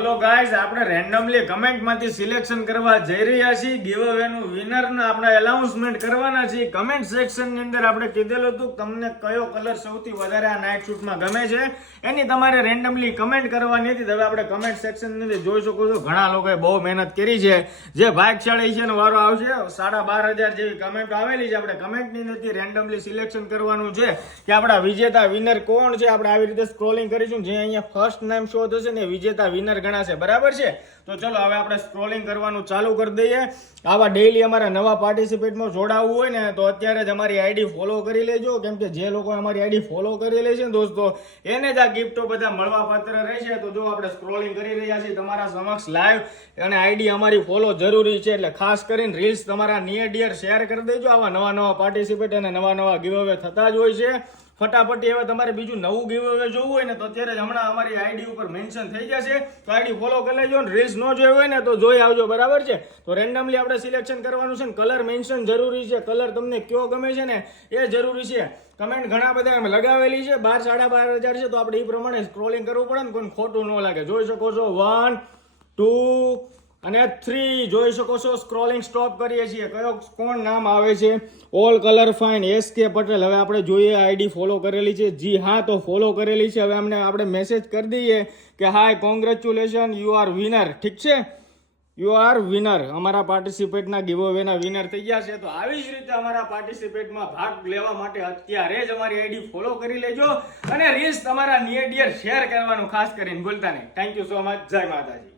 Hello guys, આપણે randomly કમેન્ટમાંથી selection કરવા જઈ રહ્યા છીએ. ગીવ અવે નું વિનર ને આપણે એનાઉન્સમેન્ટ કરવાના છીએ. કમેન્ટ સેક્શન ની અંદર આપણે કીધેલું હતું તમને કયો કલર સૌથી વધારે આ નાઇટ શૂટમાં ગમે છે એની તમારે રેન્ડમલી કમેન્ટ કરવાની હતી. હવે આપણે કમેન્ટ સેક્શન ની અંદર જોઈ શકો છો ઘણા લોકોએ બહુ મહેનત કરી છે. જે ભાગશાળી છે એનો વારો આવશે. 12,500 જેવી કમેન્ટ આવેલી છે. આપણે કમેન્ટ ની અંદર રેન્ડમલી સિલેક્શન કરવાનું છે કે આપણા વિજેતા વિનર કોણ છે. આપણે આવી રીતે સ્ક્રોલિંગ કરીશું. જે અહીંયા ફર્સ્ટ નામ શો થશે ને વિજેતા વિનર ગણાશે. બરાબર છે? તો ચલો હવે આપણે સ્ક્રોલિંગ કરવાનું ચાલુ કરી દઈએ. આવા ડેઈલી અમારા નવા પાર્ટિસિપેટમાં જોડાવવું હોય ને તો અત્યારે જ અમારી આઈડી ફોલો કરી લેજો. કેમ કે જે લોકો અમારી આઈડી ફોલો કરી લે છે ને દોસ્તો, એને જ આ ગિફ્ટો બધા મળવા પાત્ર રહેશે. તો જો આપણે સ્ક્રોલિંગ કરી રહ્યા છીએ તમારા સમક્ષ લાઈવ, અને આઈડી અમારી ફોલો જરૂરી છે. એટલે ખાસ કરીને રીલ્સ તમારા નિયર ડિયર શેર કરી દેજો. આવા નવા પાર્ટિસિપેટ અને નવા ગીવ અવે થતા જ હોય છે. ફટાફટી હવે તમારે બીજું નવું ગીવ અવે જોવું હોય ને તો અત્યારે જ હમણાં અમારી આઈડી ઉપર મેન્શન થઈ જશે. તો આઈડી ફોલો કરી લેજો. રીલ્સ ન જોઈ હોય ને તો જોઈ આવજો. બરાબર છે? તો રેન્ડમલી આપણે સિલેક્શન કરવાનું છે ને કલર મેન્શન જરૂરી છે. કલર તમને કયો ગમે છે ને એ જરૂરી છે. કમેન્ટ ઘણા બધા એમ લગાવેલી છે. 12,500 છે તો આપણે એ પ્રમાણે સ્ક્રોલિંગ કરવું પડે ને કોઈ ખોટું ન લાગે. જોઈ શકો છો 1, 2 અને 3 જોઈ શકો છો. સ્ક્રોલિંગ સ્ટોપ કરીએ છીએ. કયો કોણ નામ આવે છે? All colour fine, SK Patel. હવે આપણે જોઈએ આઈડી ફોલો કરેલી છે. જી હા, તો ફોલો કરેલી છે. હવે આપણે મેસેજ કરી દઈએ કે હાય, કોંગ્રેચ્યુલેશન, યુ આર વિનર. ઠીક છે? You are winner. અમારા પાર્ટિસિપેટના ગીવ અવેના વિનર થઈ ગયા છે. તો આવી જ રીતે અમારા પાર્ટિસિપેટમાં ભાગ લેવા માટે અત્યારે જ અમારી આઈડી ફોલો કરી લેજો અને રીલ્સ તમારા નિયર ડિયર શેર કરવાનું ખાસ કરીને ભૂલતા નહીં. Thank you so much. જય માતાજી.